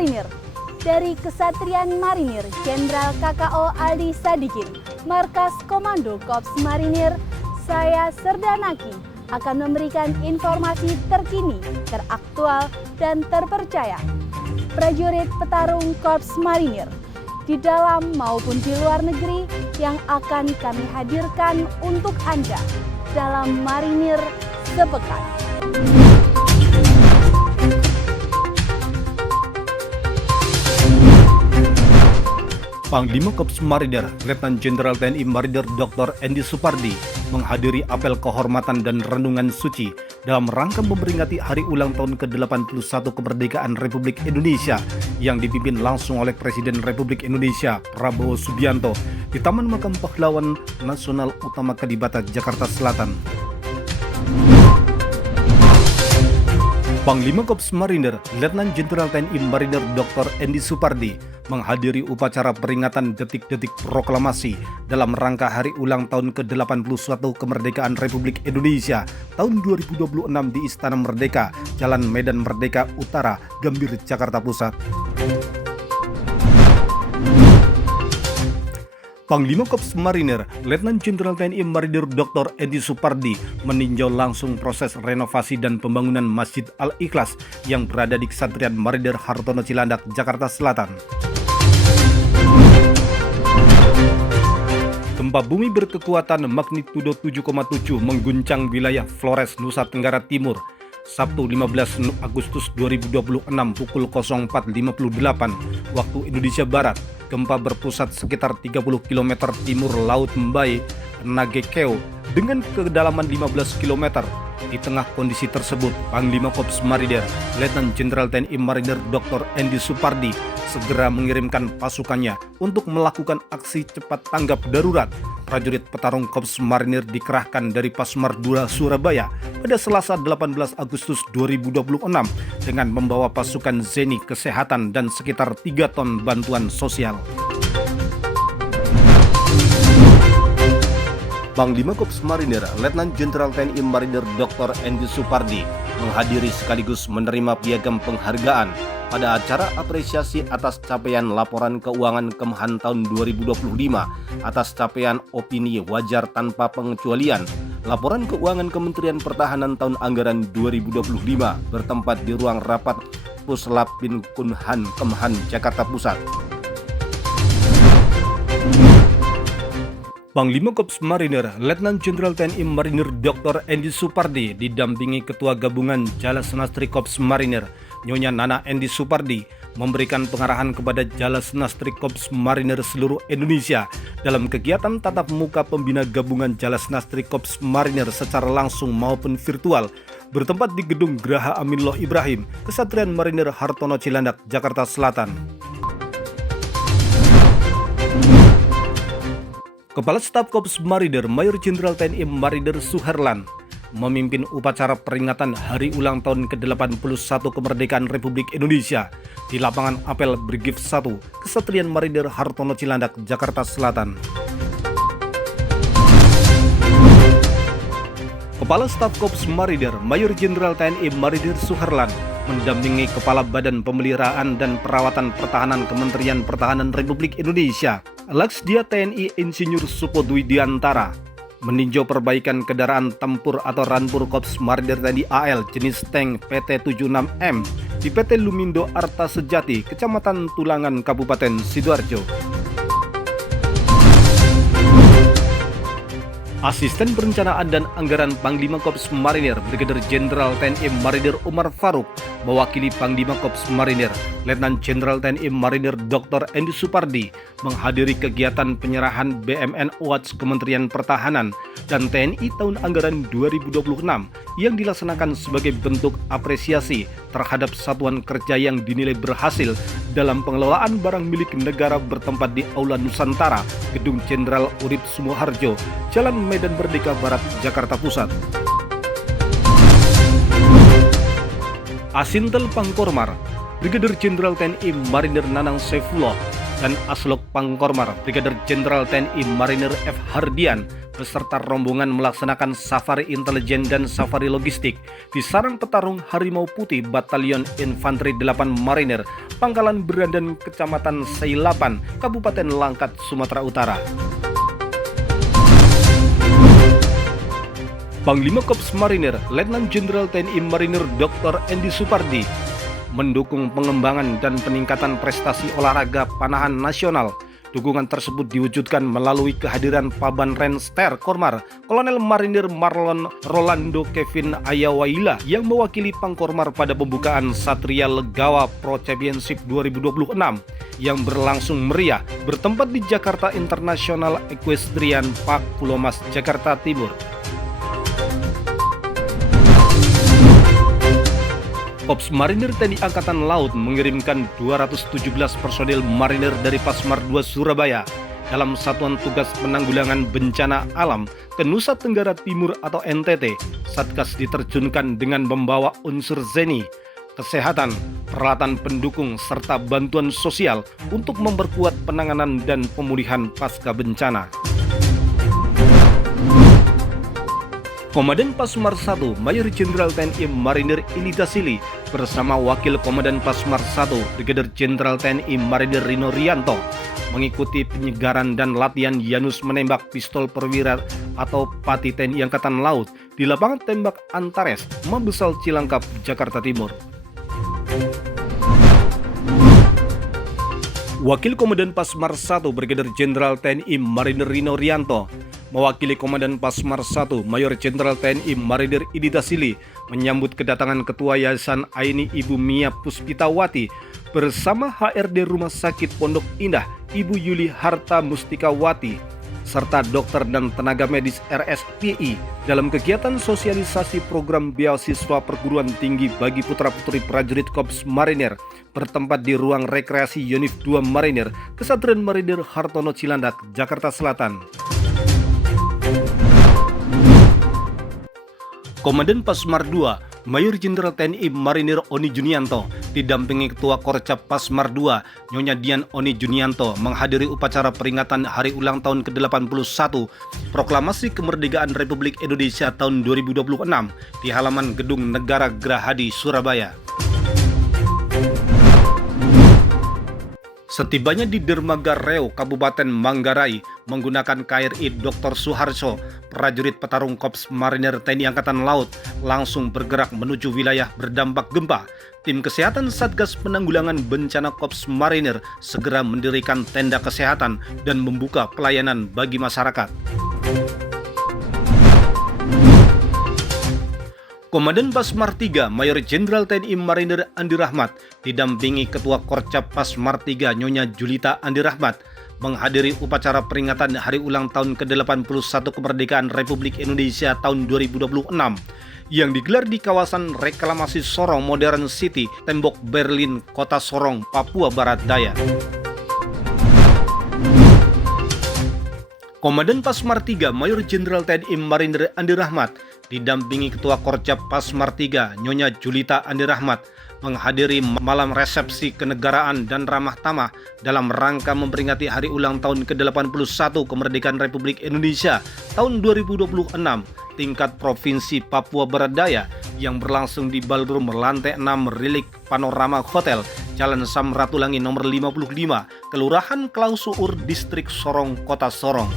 Marinir. Dari Kesatrian Marinir Jenderal KKO Aldi Sadikin, Markas Komando Korps Marinir, saya Serdanaki akan memberikan informasi terkini, teraktual, dan terpercaya. Prajurit petarung Korps Marinir di dalam maupun di luar negeri yang akan kami hadirkan untuk Anda dalam Marinir Sepekan. Panglima Korps Marinir Letnan Jenderal TNI Marinir Dr. Andy Supardi menghadiri apel kehormatan dan renungan suci dalam rangka memperingati hari ulang tahun ke-81 kemerdekaan Republik Indonesia yang dipimpin langsung oleh Presiden Republik Indonesia Prabowo Subianto di Taman Makam Pahlawan Nasional Utama Kalibata, Jakarta Selatan. Panglima Korps Marinir Letnan Jenderal TNI Marinir Dr. Andy Supardi menghadiri upacara peringatan detik-detik proklamasi dalam rangka hari ulang tahun ke-81 kemerdekaan Republik Indonesia tahun 2026 di Istana Merdeka, Jalan Medan Merdeka Utara, Gambir, Jakarta Pusat. Panglima Korps Marinir Letnan Jenderal TNI Marinir Dr. Andy Supardi meninjau langsung proses renovasi dan pembangunan Masjid Al-Ikhlas yang berada di Kesatrian Marinir Hartono Cilandak, Jakarta Selatan. Gempa bumi berkekuatan magnitudo 7,7 mengguncang wilayah Flores, Nusa Tenggara Timur, Sabtu 15 Agustus 2026 pukul 04.58 waktu Indonesia Barat. Gempa berpusat sekitar 30 km timur Laut Mbae, Nagekeo dengan kedalaman 15 km. Di tengah kondisi tersebut, Panglima Korps Marinir Letnan Jenderal TNI Marinir Dr. Andy Supardi segera mengirimkan pasukannya untuk melakukan aksi cepat tanggap darurat. Prajurit petarung Korps Marinir dikerahkan dari Pasmar II Surabaya pada Selasa 18 Agustus 2026 dengan membawa pasukan Zeni kesehatan dan sekitar 3 ton bantuan sosial. Panglima Korps Marinir Letnan Jenderal TNI Marinir Dr. Andy Supardi menghadiri sekaligus menerima piagam penghargaan pada acara apresiasi atas capaian laporan keuangan Kemhan tahun 2025 atas capaian opini wajar tanpa pengecualian. Laporan keuangan Kementerian Pertahanan tahun anggaran 2025 bertempat di ruang rapat Puslap Bin Kunhan Kemhan, Jakarta Pusat. Panglima Korps Marinir Letnan Jenderal TNI Marinir Dr. Andy Supardi didampingi Ketua Gabungan Jalasenastri Korps Marinir Nyonya Nana Andy Supardi memberikan pengarahan kepada Jalasenastri Korps Marinir seluruh Indonesia dalam kegiatan tatap muka pembina Gabungan Jalasenastri Korps Marinir secara langsung maupun virtual bertempat di Gedung Graha Aminullah Ibrahim, Kesatrian Marinir Hartono Cilandak, Jakarta Selatan. Kepala Staf Korps Marinir Mayor Jenderal TNI Marinir Suherlan memimpin upacara peringatan Hari Ulang Tahun ke-81 Kemerdekaan Republik Indonesia di lapangan apel Brigif 1, Kesatrian Marinir Hartono Cilandak, Jakarta Selatan. Kepala Staf Korps Marinir Mayor Jenderal TNI Marinir Suherlan mendampingi Kepala Badan Pemeliharaan dan Perawatan Pertahanan Kementerian Pertahanan Republik Indonesia, Laksdia TNI Insinyur Supodwidiantara, meninjau perbaikan kendaraan tempur atau Ranpur Korps Marinir TNI AL jenis tank PT-76M di PT Lumindo Arta Sejati, Kecamatan Tulangan, Kabupaten Sidoarjo. Asisten Perencanaan dan Anggaran Panglima Korps Marinir Brigadir Jenderal TNI Marinir Umar Faruk mewakili Panglima Korps Marinir, Letnan Jenderal TNI Marinir Dr. Andi Supardi menghadiri kegiatan penyerahan BMN Awards Kementerian Pertahanan dan TNI tahun anggaran 2026 yang dilaksanakan sebagai bentuk apresiasi terhadap satuan kerja yang dinilai berhasil dalam pengelolaan barang milik negara bertempat di Aula Nusantara, Gedung Jenderal Urip Sumoharjo, Jalan Medan Merdeka Barat, Jakarta Pusat. Asintel Pangkormar, Brigadir Jenderal TNI Marinir Nanang Saifullah dan Aslok Pangkormar, Brigadir Jenderal TNI Marinir F. Hardian beserta rombongan melaksanakan safari intelijen dan safari logistik di sarang petarung Harimau Putih Batalion Infanteri 8 Marinir, Pangkalan Berandan, Kecamatan Seilapan, Kabupaten Langkat, Sumatera Utara. Panglima Korps Marinir, Letnan Jenderal TNI Marinir Dr. Andi Supardi mendukung pengembangan dan peningkatan prestasi olahraga panahan nasional. Dukungan tersebut diwujudkan melalui kehadiran Paban Renster Kormar, Kolonel Marinir Marlon Rolando Kevin Ayawaila yang mewakili Pangkormar pada pembukaan Satria Legawa Pro Championship 2026 yang berlangsung meriah bertempat di Jakarta International Equestrian Park, Pulau Mas, Jakarta Timur. Korps Marinir TNI Angkatan Laut mengirimkan 217 personil marinir dari Pasmar II Surabaya dalam Satuan Tugas Penanggulangan Bencana Alam ke Nusa Tenggara Timur atau NTT. Satgas diterjunkan dengan membawa unsur ZENI, kesehatan, peralatan pendukung, serta bantuan sosial untuk memperkuat penanganan dan pemulihan pasca bencana. Komandan Pasmar 1 Mayor Jenderal TNI Marinir Ilita Sili bersama Wakil Komandan Pasmar 1 Brigadir Jenderal TNI Marinir Rino Rianto mengikuti penyegaran dan latihan Yanus menembak pistol perwira atau Pati TNI Angkatan Laut di lapangan tembak Antares, Mabesal Cilangkap, Jakarta Timur. Wakil Komandan Pasmar 1 Brigadir Jenderal TNI Marinir Rino Rianto mewakili Komandan Pasmar 1 Mayor Jenderal TNI Marinir Ilita Sili menyambut kedatangan Ketua Yayasan Aini Ibu Mia Puspitawati bersama HRD Rumah Sakit Pondok Indah Ibu Yuli Harta Mustikawati serta dokter dan tenaga medis RSPI dalam kegiatan sosialisasi program beasiswa perguruan tinggi bagi putra-putri prajurit Korps Marinir bertempat di ruang rekreasi Yonif 2 Marinir, Kesatria Marinir Hartono Cilandak, Jakarta Selatan. Komandan Pasmar 2 Mayor Jenderal TNI Marinir Oni Junianto didampingi Ketua Korcap Pasmar 2 Nyonya Dian Oni Junianto menghadiri upacara peringatan Hari Ulang Tahun ke-81 Proklamasi Kemerdekaan Republik Indonesia tahun 2026 di halaman Gedung Negara Gerahadi, Surabaya. Setibanya di Dermaga Reo, Kabupaten Manggarai, menggunakan KRI Dr. Suharso, prajurit petarung Korps Marinir TNI Angkatan Laut langsung bergerak menuju wilayah berdampak gempa. Tim kesehatan Satgas Penanggulangan Bencana Korps Marinir segera mendirikan tenda kesehatan dan membuka pelayanan bagi masyarakat. Komandan Pasmar 3 Mayor Jenderal TNI Marinir Andi Rahmat didampingi Ketua Korcap Pasmar 3 Nyonya Julita Andi Rahmat menghadiri upacara peringatan Hari Ulang Tahun ke-81 Kemerdekaan Republik Indonesia tahun 2026 yang digelar di kawasan reklamasi Sorong Modern City, Tembok Berlin, Kota Sorong, Papua Barat Daya. Komandan Pasmar 3 Mayor Jenderal TNI Marinir Andi Rahmat didampingi Ketua Korcap Pasmar 3 Nyonya Julita Andi Rahmat menghadiri malam resepsi kenegaraan dan ramah tamah dalam rangka memperingati Hari Ulang Tahun ke-81 Kemerdekaan Republik Indonesia tahun 2026 tingkat Provinsi Papua Barat Daya yang berlangsung di Ballroom lantai 6 Rilik Panorama Hotel, Jalan Samratulangi nomor 55, Kelurahan Klausuur, Distrik Sorong, Kota Sorong.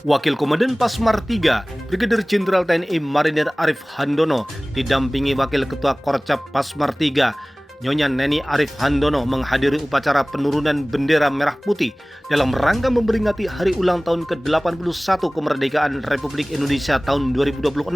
Wakil Komandan Pasmar 3, Brigadir Jenderal TNI Marinir Arif Handono didampingi Wakil Ketua Korcap Pasmar 3, Nyonya Neni Arif Handono menghadiri upacara penurunan bendera merah putih dalam rangka memperingati hari ulang tahun ke-81 kemerdekaan Republik Indonesia tahun 2026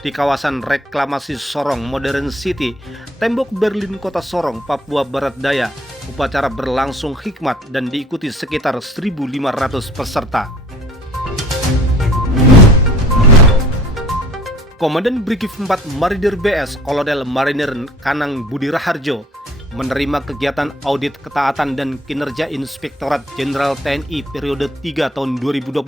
di kawasan reklamasi Sorong Modern City, Tembok Berlin Kota Sorong, Papua Barat Daya. Upacara berlangsung hikmat dan diikuti sekitar 1.500 peserta. Komandan Brigif 4 Marinir BS Kolonel Marinir Kanang Budi Raharjo menerima kegiatan audit ketaatan dan kinerja Inspektorat Jenderal TNI periode 3 tahun 2026.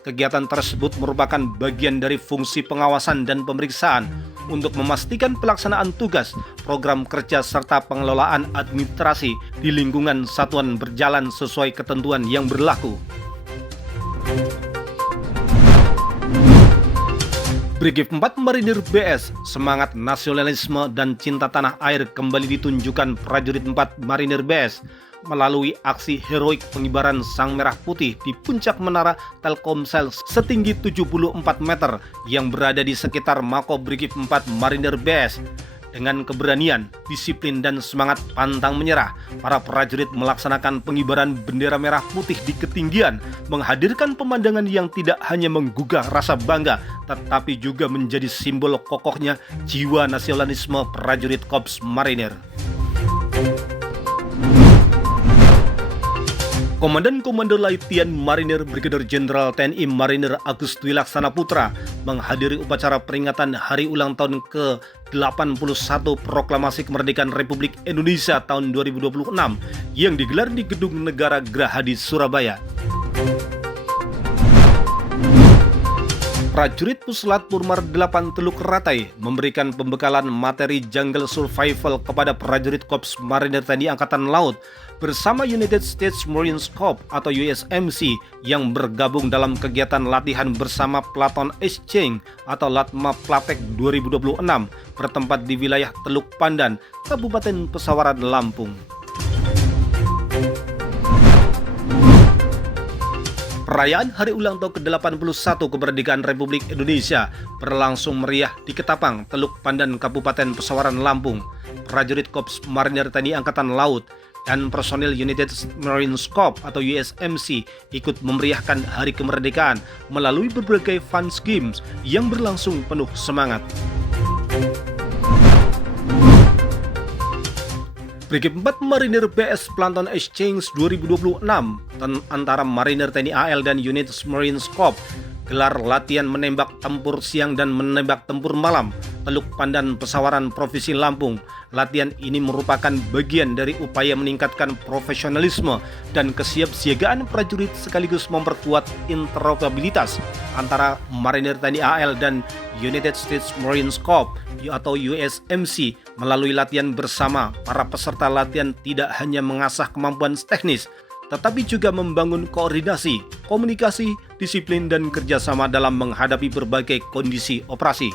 Kegiatan tersebut merupakan bagian dari fungsi pengawasan dan pemeriksaan untuk memastikan pelaksanaan tugas, program kerja serta pengelolaan administrasi di lingkungan satuan berjalan sesuai ketentuan yang berlaku. Brigif 4 Marinir BS, semangat nasionalisme dan cinta tanah air kembali ditunjukkan prajurit 4 Marinir BS melalui aksi heroik pengibaran Sang Merah Putih di puncak menara Telkomsel setinggi 74 meter yang berada di sekitar Mako Brigif 4 Marinir BS. Dengan keberanian, disiplin, dan semangat pantang menyerah, para prajurit melaksanakan pengibaran bendera merah putih di ketinggian, menghadirkan pemandangan yang tidak hanya menggugah rasa bangga, tetapi juga menjadi simbol kokohnya jiwa nasionalisme prajurit Korps Marinir. Komandan Komando Laitian Marinir Brigadir Jenderal TNI Marinir Agus Dwi Laksana Putra menghadiri upacara peringatan Hari Ulang Tahun ke-81 Proklamasi Kemerdekaan Republik Indonesia tahun 2026 yang digelar di Gedung Negara Gerahadi, Surabaya. Prajurit Puslat Purmar 8 Teluk Ratai memberikan pembekalan materi jungle survival kepada prajurit Korps Marinir TNI Angkatan Laut bersama United States Marine Corps atau USMC yang bergabung dalam kegiatan latihan bersama Platon Exchange atau Latma Platek 2026 bertempat di wilayah Teluk Pandan, Kabupaten Pesawaran, Lampung. Perayaan Hari Ulang Tahun ke-81 Kemerdekaan Republik Indonesia berlangsung meriah di Ketapang, Teluk Pandan, Kabupaten Pesawaran, Lampung. Prajurit Korps Marinir TNI Angkatan Laut dan personil United Marine Corps atau USMC ikut memeriahkan Hari Kemerdekaan melalui berbagai fun games yang berlangsung penuh semangat. Brigif 4 Marinir BS Platon Exchange 2026 antara Marinir TNI AL dan United Marine Corps gelar latihan menembak tempur siang dan menembak tempur malam Teluk Pandan, Pesawaran, Provinsi Lampung. Latihan ini merupakan bagian dari upaya meningkatkan profesionalisme dan kesiapsiagaan prajurit sekaligus memperkuat interoperabilitas antara Marinir TNI AL dan United States Marine Corps atau USMC. Melalui latihan bersama, para peserta latihan tidak hanya mengasah kemampuan teknis, tetapi juga membangun koordinasi, komunikasi, disiplin, dan kerjasama dalam menghadapi berbagai kondisi operasi.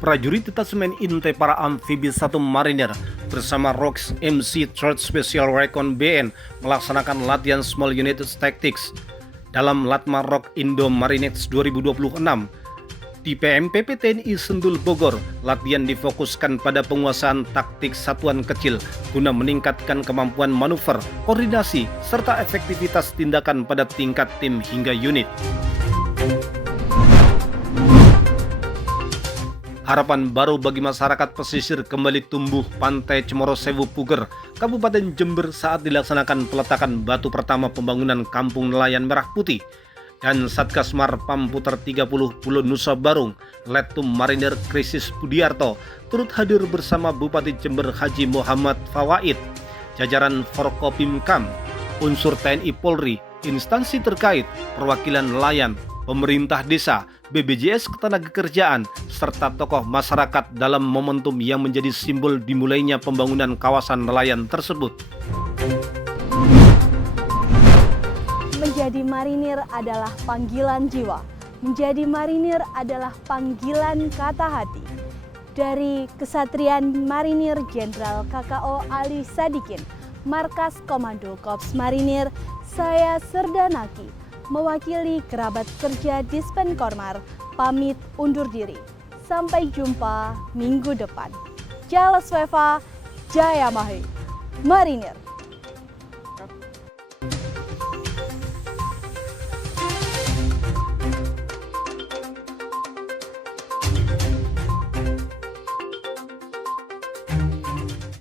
Prajurit Detasemen Inte Para Amfibi 1 Marinir bersama ROKS MC Third Special Recon BN melaksanakan latihan Small Unit Tactics dalam Latma ROK Indo Marinex 2026. Di PMPP TNI Sentul Bogor, latihan difokuskan pada penguasaan taktik satuan kecil guna meningkatkan kemampuan manuver, koordinasi, serta efektivitas tindakan pada tingkat tim hingga unit. Harapan baru bagi masyarakat pesisir kembali tumbuh Pantai Cemoro Sewu Puger, Kabupaten Jember saat dilaksanakan peletakan batu pertama pembangunan Kampung Nelayan Merah Putih. Dan Satgas Marpam Puter 30 Pulau Nusa Barung, Letum Marinir Krisis Budiarto turut hadir bersama Bupati Jember Haji Muhammad Fawaid, jajaran Forkopimkam, unsur TNI Polri, instansi terkait, perwakilan nelayan, pemerintah desa, BPJS Ketenagakerjaan, serta tokoh masyarakat dalam momentum yang menjadi simbol dimulainya pembangunan kawasan nelayan tersebut. Menjadi marinir adalah panggilan jiwa. Menjadi marinir adalah panggilan kata hati. Dari Kesatrian Marinir Jenderal KKO Ali Sadikin, Markas Komando Korps Marinir, saya Serdanaki, mewakili kerabat kerja Dispenkormar, pamit undur diri. Sampai jumpa minggu depan. Jales Veva, Jaya Mahe, Marinir.